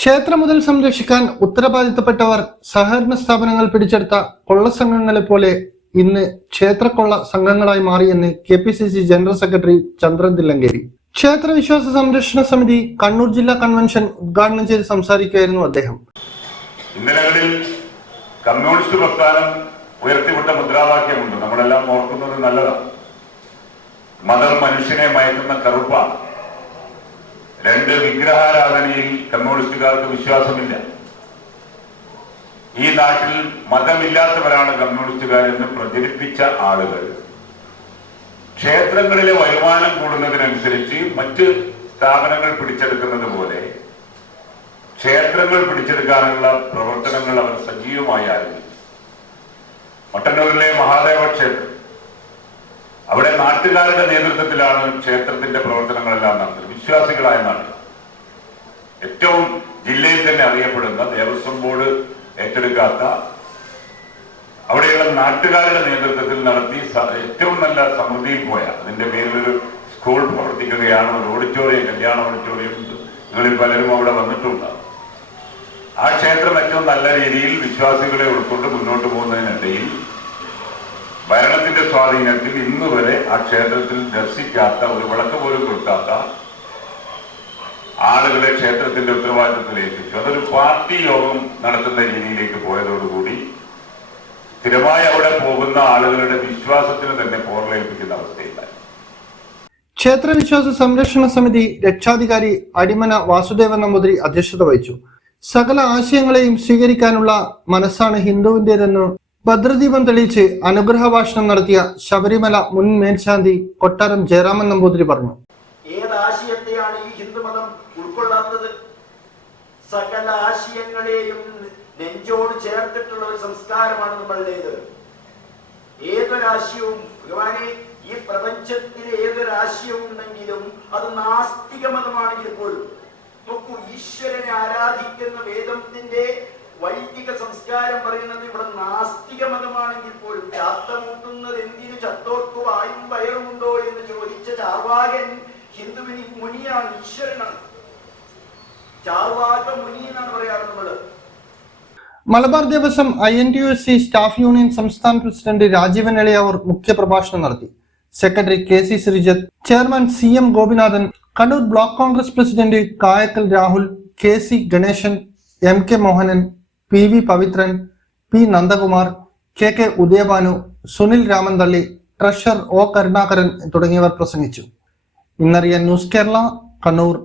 ക്ഷേത്രം മുതൽ സംരക്ഷിക്കാൻ ഉത്തരവാദിത്തപ്പെട്ടവർ സഹകരണ സ്ഥാപനങ്ങൾ പിടിച്ചെടുത്ത കൊള്ള സംഘങ്ങളെ പോലെ ഇന്ന് ക്ഷേത്രക്കൊള്ള സംഘങ്ങളായി മാറിയെന്ന് K P C C general secretary Chandran Thillankeri. ക്ഷേത്ര വിശ്വാസ സംരക്ഷണ സമിതി കണ്ണൂർ ജില്ലാ കൺവെൻഷൻ ഉദ്ഘാടനം ചെയ്ത് സംസാരിക്കുകയായിരുന്നു അദ്ദേഹം. ഇന്നലകളിൽ കമ്മ്യൂണിസ്റ്റ് പ്രസ്ഥാനം ഉയർത്തിവിട്ട മുദ്രാവാക്യമുണ്ട്. നമ്മളെല്ലാം ഓർക്കുന്നത് നല്ലതാണ്. മതം മനുഷ്യനെ മയക്കുന്ന കറുപ്പാണ്. രണ്ട് വിഗ്രഹാരാധനയിൽ കമ്മ്യൂണിസ്റ്റുകാർക്ക് വിശ്വാസമില്ല. ഈ നാട്ടിൽ മതമില്ലാത്തവരാണ് കമ്മ്യൂണിസ്റ്റുകാരെന്ന് പ്രചരിപ്പിച്ച ആളുകൾ. ക്ഷേത്രങ്ങളിലെ വരുമാനം കൂടുന്നതിനനുസരിച്ച് മറ്റ് സ്ഥാപനങ്ങൾ പിടിച്ചെടുക്കുന്നത് പോലെ ക്ഷേത്രങ്ങൾ പിടിച്ചെടുക്കാനുള്ള പ്രവർത്തനങ്ങൾ അവർ സജീവമായി ആരംഭിച്ചു. മട്ടന്നൂരിലെ മഹാദേവ ക്ഷേത്രം അവിടെ നാട്ടുകാരുടെ നേതൃത്വത്തിലാണ് ക്ഷേത്രത്തിന്റെ പ്രവർത്തനങ്ങളെല്ലാം നടത്തുന്നത്. വിശ്വാസികളായ നാട്ടുകാർ. ഏറ്റവും ജില്ലയിൽ തന്നെ അറിയപ്പെടുന്ന ദേവസ്വം ബോർഡ് ഏറ്റെടുക്കാത്ത അവിടെയുള്ള നാട്ടുകാരുടെ നേതൃത്വത്തിൽ നടത്തി ഏറ്റവും നല്ല സമൃദ്ധിയിൽ പോയ അതിന്റെ പേരിൽ ഒരു സ്കൂൾ പ്രവർത്തിക്കുകയാണ് ഒരു ഓഡിറ്റോറിയം കല്യാണ ഓഡിറ്റോറിയം നിങ്ങളിൽ പലരും അവിടെ വന്നിട്ടുണ്ട്. ആ ക്ഷേത്രം ഏറ്റവും നല്ല രീതിയിൽ വിശ്വാസികളെ ഉൾക്കൊണ്ട് മുന്നോട്ട് പോകുന്നതിനിടയിൽ ഭരണത്തിന്റെ സ്വാധീനത്തിൽ ഇന്ന് വരെ ആ ക്ഷേത്രത്തിൽ ദർശിക്കാത്ത ഒരു വിളക്ക് പോലും കൊടുക്കാത്ത ആളുകളെ ക്ഷേത്രത്തിന്റെ ഉത്തരവാദിത്വത്തിലേക്ക് ഏൽപ്പിച്ചു അതൊരു പാർട്ടി യോഗം നടത്തുന്ന രീതിയിലേക്ക് പോയതോടുകൂടി സ്ഥിരമായി അവിടെ പോകുന്ന ആളുകളുടെ വിശ്വാസത്തിന് തന്നെ പോർലേൽപ്പിക്കുന്ന അവസ്ഥയുണ്ടായി ക്ഷേത്രവിശ്വാസ സംരക്ഷണ സമിതി രക്ഷാധികാരി അടിമന വാസുദേവൻ നമ്പൂതിരി അധ്യക്ഷത വഹിച്ചു. സകല ആശയങ്ങളെയും സ്വീകരിക്കാനുള്ള മനസ്സാണ് ഹിന്ദുവിന്റേതെന്ന് ഭദ്രദീപം തെളിയിച്ച് അനുഗ്രഹ ഭാഷണം നടത്തിയ ശബരിമല മുൻ മേൽശാന്തി കൊട്ടാരം ജയറാമൻ നമ്പൂതിരി പറഞ്ഞു. ഏത് ആശയത്തെയാണ് ഈ ഹിന്ദുമതം ഉൾക്കൊള്ളാത്തത്? സകല ആശയങ്ങളെയും നെഞ്ചോട് ചേർത്തിട്ടുള്ള ഒരു സംസ്കാരമാണ് നമ്മളുടേത് ഏതൊരാശയവും ഭഗവാനെ ഈ പ്രപഞ്ചത്തിൽ ഏതൊരാശയവും ഉണ്ടെങ്കിലും അത് നാസ്തിക മതമാണെങ്കിൽ പോലും നോക്കൂ ഈശ്വരനെ ആരാധിക്കുന്ന വേദത്തിന്റെ വൈദിക സംസ്കാരം പറയുന്നത് ചാർവാകൻ ഹിന്ദുവിന് മുനിയാണ് ഈശ്വരനാണ്. ചാർവാക മുനി എന്നാണ് പറയാറ് നമ്മൾ. Malabar Devaswom I N T U C staff union സംസ്ഥാന പ്രസിഡന്റ് രാജീവൻ എളിയാവൂർ മുഖ്യപ്രഭാഷണം നടത്തി. Secretary K C Sreejath chairman C M Gopinathan Kannur block Congress president Kayakkal Rahul K C Ganeshan M K Mohanan P V Pavithran P Nandakumar K K Udayabhanu Sunil Ramanthali treasurer O Karunakaran തുടങ്ങിയവർ പ്രസംഗിച്ചു. ഇന്നറിയാൻ news Kerala Kannur.